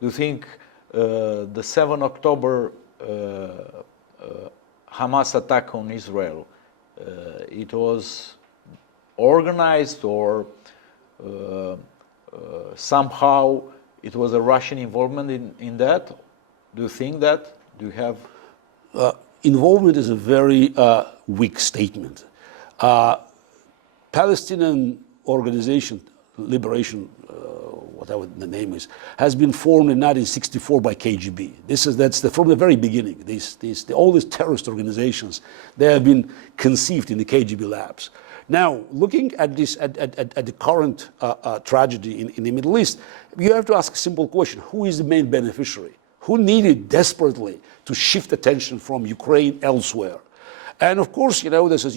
Do you think the 7 October Hamas attack on Israel, it was organized, or somehow it was a Russian involvement in that? Do you think that? Do you have? Involvement is a very weak statement. Palestinian organization, Liberation, whatever the name is, has been formed in 1964 by KGB. From the very beginning. All these terrorist organizations, they have been conceived in the KGB labs. Now, looking at this, at the current tragedy in the Middle East, you have to ask a simple question: who is the main beneficiary? Who needed desperately to shift attention from Ukraine elsewhere? And of course, you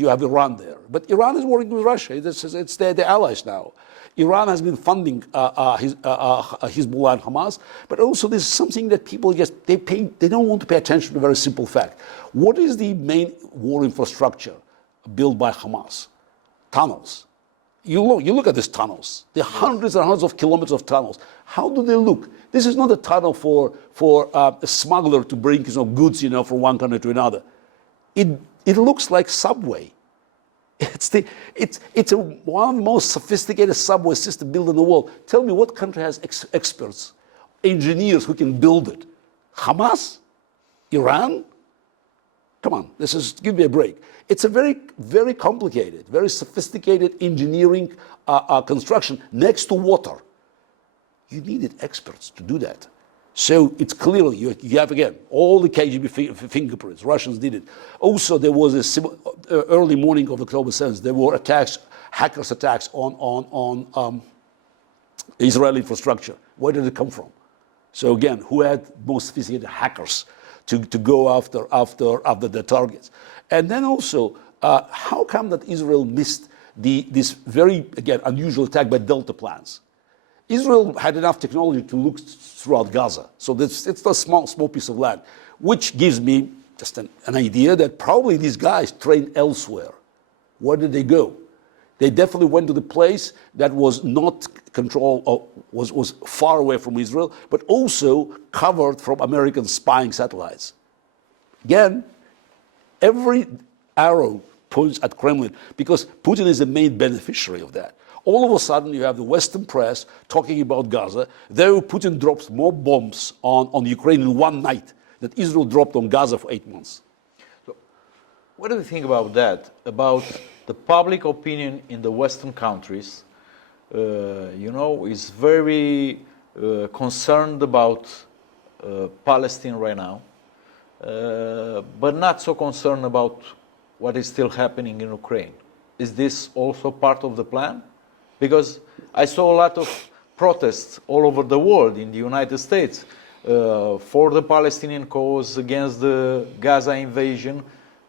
have Iran there. But Iran is working with Russia. It's their allies now. Iran has been funding Hezbollah and Hamas. But also there's something that people they don't want to pay attention to a very simple fact. What is the main war infrastructure built by Hamas? Tunnels. You look at these tunnels. There are hundreds and hundreds of kilometers of tunnels. How do they look? This is not a tunnel for a smuggler to bring goods from one country to another. It looks like subway. It's one of the most sophisticated subway systems built in the world. Tell me, what country has experts, engineers who can build it? Hamas? Iran? Come on, give me a break. It's a very, very complicated, very sophisticated engineering construction next to water. You needed experts to do that. So it's clearly, you have again, all the KGB fingerprints, Russians did it. Also, there was early morning of October 7th, there were hackers attacks on Israeli infrastructure. Where did it come from? So again, who had most sophisticated hackers to go after the targets? And then also, how come that Israel missed this very, again, unusual attack by Delta planes? Israel had enough technology to look throughout Gaza. So it's a small piece of land, which gives me just an idea that probably these guys trained elsewhere. Where did they go? They definitely went to the place that was not controlled, or was far away from Israel, but also covered from American spying satellites. Again, every arrow points at Kremlin because Putin is the main beneficiary of that. All of a sudden, you have the Western press talking about Gaza. There, Putin drops more bombs on Ukraine in one night that Israel dropped on Gaza for 8 months. So, what do you think about that? About the public opinion in the Western countries, is very concerned about Palestine right now, but not so concerned about what is still happening in Ukraine. Is this also part of the plan? Because I saw a lot of protests all over the world, in the United States, for the Palestinian cause, against the Gaza invasion,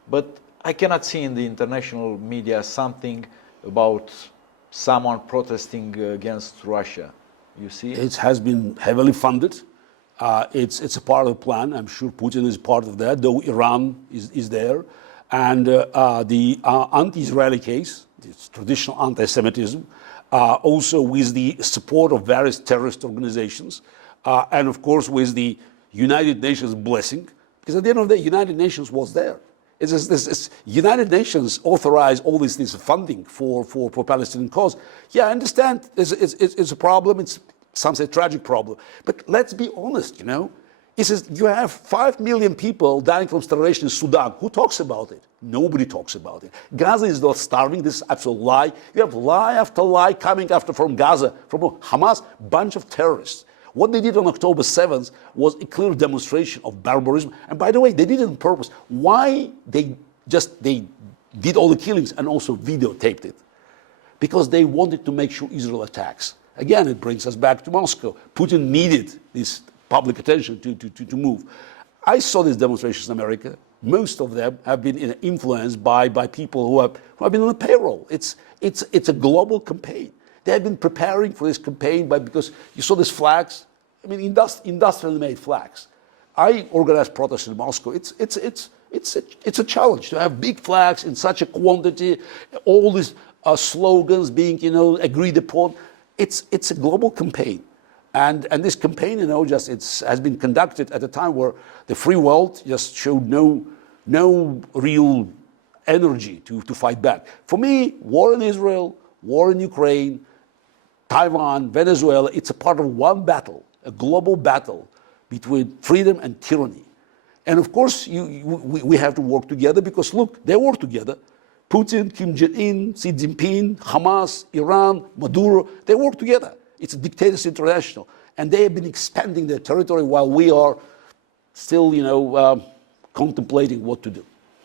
but I cannot see in the international media something about someone protesting against Russia. You see? It has been heavily funded. It's a part of the plan. I'm sure Putin is part of that, though Iran is there. And the anti-Israeli case, it's traditional anti-Semitism, also with the support of various terrorist organizations, and of course with the United Nations blessing, because at the end of the day, United Nations was there. United Nations authorized all these funding for Palestinian cause. Yeah, I understand it's a problem. Some say tragic problem, but let's be honest. It says you have 5 million people dying from starvation in Sudan. Who talks about it? Nobody talks about it. Gaza is not starving. This is absolute lie. You have lie after lie coming from Gaza, from Hamas, bunch of terrorists. What they did on October 7th was a clear demonstration of barbarism. And by the way, they did it on purpose. Why they did all the killings and also videotaped it? Because they wanted to make sure Israel attacks. Again, it brings us back to Moscow. Putin needed this public attention to move. I saw these demonstrations in America. Most of them have been influenced by people who have been on the payroll. It's a global campaign. They have been preparing for this campaign because you saw these flags. I mean, industrially made flags. I organized protests in Moscow. It's a challenge to have big flags in such a quantity. All these slogans being agreed upon. It's a global campaign. And this campaign, just has been conducted at a time where the free world just showed no real energy to fight back. For me, war in Israel, war in Ukraine, Taiwan, Venezuela, it's a part of one battle, a global battle between freedom and tyranny. And of course, we have to work together because look, they work together. Putin, Kim Jong-un, Xi Jinping, Hamas, Iran, Maduro, they work together. It's a dictators international. And they have been expanding their territory while we are still, contemplating what to do.